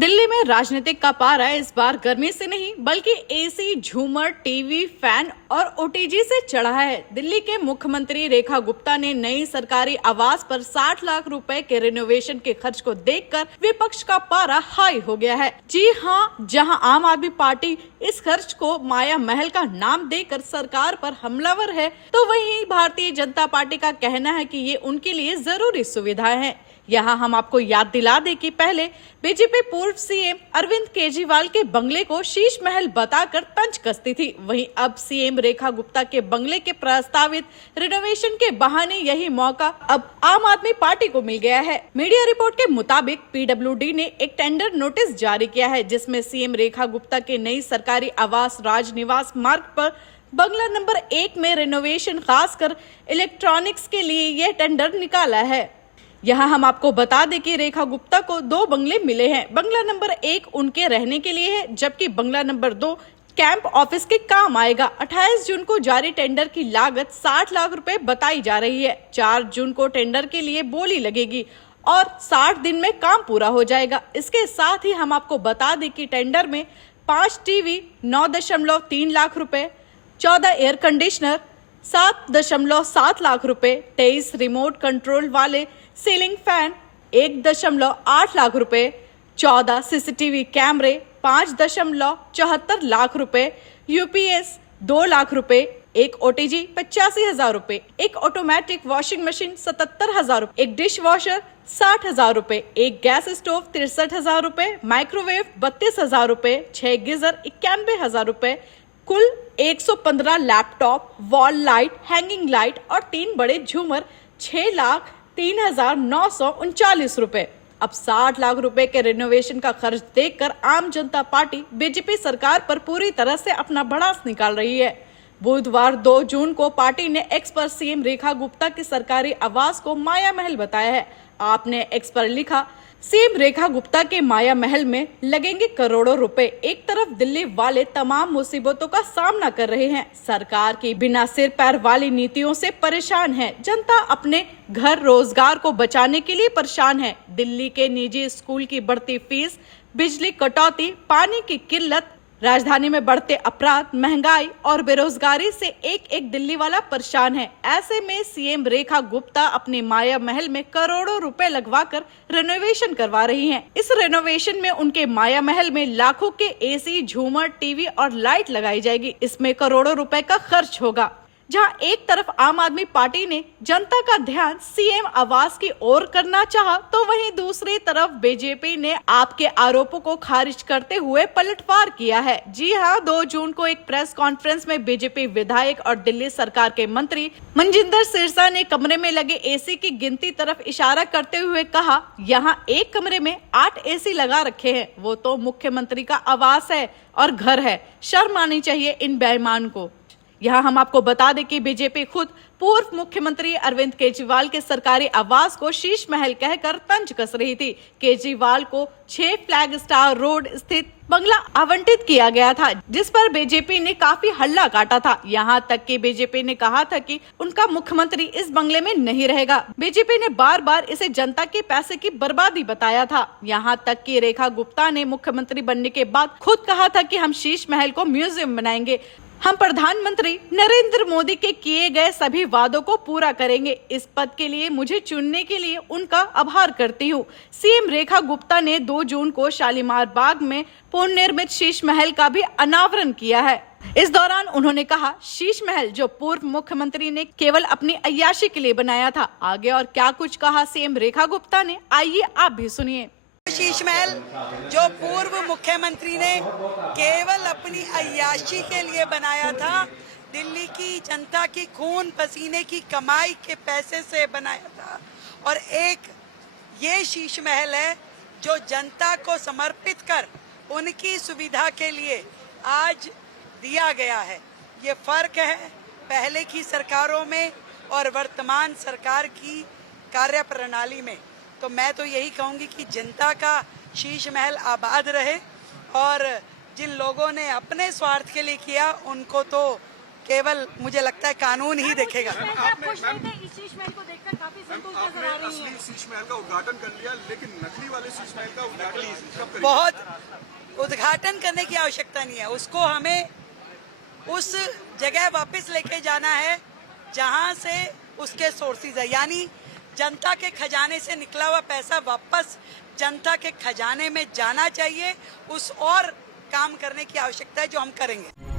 दिल्ली में राजनीतिक का पारा इस बार गर्मी से नहीं बल्कि एसी, झूमर, टीवी, फैन और ओटीजी से चढ़ा है। दिल्ली के मुख्यमंत्री रेखा गुप्ता ने नई सरकारी आवास पर 60 लाख रुपए के रिनोवेशन के खर्च को देखकर विपक्ष का पारा हाई हो गया है। जी हां, जहां आम आदमी पार्टी इस खर्च को माया महल का नाम देकर सरकार पर हमलावर है, तो वहीं भारतीय जनता पार्टी का कहना है कि ये उनके लिए जरूरी सुविधाएं हैं। यहाँ हम आपको याद दिला दें कि पहले बीजेपी पूर्व सीएम अरविंद केजरीवाल के बंगले को शीश महल बताकर तंज कसती थी। वहीं अब सीएम रेखा गुप्ता के बंगले के प्रस्तावित रिनोवेशन के बहाने यही मौका अब आम आदमी पार्टी को मिल गया है। मीडिया रिपोर्ट के मुताबिक पीडब्ल्यूडी ने एक टेंडर नोटिस जारी किया है, जिसमें सीएम रेखा गुप्ता के नई सरकारी आवास राजनिवास मार्ग पर बंगला नंबर 1 में रिनोवेशन खासकर इलेक्ट्रॉनिक्स के लिए यह टेंडर निकाला है। यहाँ हम आपको बता दें कि रेखा गुप्ता को 2 बंगले मिले हैं। बंगला नंबर 1 उनके रहने के लिए है, जबकि बंगला नंबर 2 कैंप ऑफिस के काम आएगा। 28 जून को जारी टेंडर की लागत 60 लाख रुपए बताई जा रही है। 4 जून को टेंडर के लिए बोली लगेगी और 60 दिन में काम पूरा हो जाएगा। इसके साथ ही हम आपको बता दें कि टेंडर में 5 टीवी 9.3 लाख रुपए, 14 एयर कंडीशनर 7.7 लाख रुपए, 23 रिमोट कंट्रोल वाले सीलिंग फैन 1.8 लाख रुपए, 14 सीसीटीवी कैमरे 5.74 लाख रुपए, यूपीएस 2 लाख रुपए, एक ओटीजी 85,000 रुपए, एक ऑटोमेटिक वॉशिंग मशीन 77,000 रुपए, एक डिश वॉशर 60,000 रुपए, एक गैस स्टोव 63,000 रुपए, माइक्रोवेव 32,000 रुपए, 6 गीजर 91,000 रुपए, कुल 115 laptop, wall light, hanging light और 3 बड़े झूमर 6,03,939 रुपए। अब 60 लाख रुपए के रिनोवेशन का खर्च देखकर आम जनता पार्टी बीजेपी सरकार पर पूरी तरह से अपना भड़ास निकाल रही है। बुधवार 2 जून को पार्टी ने एक्स पर सीएम रेखा गुप्ता की सरकारी आवास को माया महल बताया है। आपने एक्स पर लिखा, सीएम रेखा गुप्ता के माया महल में लगेंगे करोड़ों रुपए। एक तरफ दिल्ली वाले तमाम मुसीबतों का सामना कर रहे हैं, सरकार की बिना सिर पैर वाली नीतियों से परेशान है, जनता अपने घर रोजगार को बचाने के लिए परेशान है। दिल्ली के निजी स्कूल की बढ़ती फीस, बिजली कटौती, पानी की किल्लत, राजधानी में बढ़ते अपराध, महंगाई और बेरोजगारी से एक एक दिल्ली वाला परेशान है। ऐसे में सीएम रेखा गुप्ता अपने माया महल में करोड़ों रुपए लगवाकर रिनोवेशन करवा रही हैं। इस रिनोवेशन में उनके माया महल में लाखों के एसी, झूमर, टीवी और लाइट लगाई जाएगी। इसमें करोड़ों रुपए का खर्च होगा। जहां एक तरफ आम आदमी पार्टी ने जनता का ध्यान सीएम आवास की ओर करना चाहा, तो वहीं दूसरी तरफ बीजेपी ने आपके आरोपों को खारिज करते हुए पलटवार किया है। जी हां, 2 जून को एक प्रेस कॉन्फ्रेंस में बीजेपी विधायक और दिल्ली सरकार के मंत्री मनजिंदर सिरसा ने कमरे में लगे एसी की गिनती तरफ इशारा करते हुए कहा, यहाँ एक कमरे में 8 एसी लगा रखे हैं, वो तो मुख्यमंत्री का आवास है और घर है। शर्म आनी चाहिए इन बेईमान को। यहाँ हम आपको बता दें कि बीजेपी खुद पूर्व मुख्यमंत्री अरविंद केजरीवाल के सरकारी आवास को शीश महल कहकर तंज कस रही थी। केजरीवाल को 6 फ्लैग स्टार रोड स्थित बंगला आवंटित किया गया था, जिस पर बीजेपी ने काफी हल्ला काटा था। यहाँ तक कि बीजेपी ने कहा था कि उनका मुख्यमंत्री इस बंगले में नहीं रहेगा। बीजेपी ने बार बार इसे जनता के पैसे की बर्बादी बताया था। यहाँ तक कि रेखा गुप्ता ने मुख्यमंत्री बनने के बाद खुद कहा था कि हम शीश महल को म्यूजियम बनाएंगे, हम प्रधानमंत्री नरेंद्र मोदी के किए गए सभी वादों को पूरा करेंगे। इस पद के लिए मुझे चुनने के लिए उनका आभार करती हूँ। सीएम रेखा गुप्ता ने 2 जून को शालीमार बाग में पुनर्निर्मित शीश महल का भी अनावरण किया है। इस दौरान उन्होंने कहा, शीश महल जो पूर्व मुख्यमंत्री ने केवल अपनी अय्याशी के लिए बनाया था। आगे और क्या कुछ कहा सीएम रेखा गुप्ता ने, आइए आप भी सुनिए। शीश महल जो पूर्व मुख्यमंत्री ने केवल अपनी अय्याशी के लिए बनाया था, दिल्ली की जनता की खून पसीने की कमाई के पैसे से बनाया था, और एक ये शीश महल है जो जनता को समर्पित कर उनकी सुविधा के लिए आज दिया गया है। ये फर्क है पहले की सरकारों में और वर्तमान सरकार की कार्यप्रणाली में। तो मैं तो यही कहूँगी कि जनता का शीश महल आबाद रहे, और जिन लोगों ने अपने स्वार्थ के लिए किया उनको तो केवल मुझे लगता है कानून ही देखेगा। तैयारी को देखकर काफी संतुष्ट नजर आ आपने रही हैं। असली शीश महल का उद्घाटन कर लिया, लेकिन नकली वाले शीश महल का उद्घाटन कब करेंगे? बहुत उद्घाटन करने की आवश्यकता नहीं है, उसको हमें उस जगह वापस लेके जाना है जहां से उसके सोर्सेज है, यानी जनता के खजाने से निकला हुआ पैसा वापस जनता के खजाने में जाना चाहिए। उस और काम करने की आवश्यकता है जो हम करेंगे।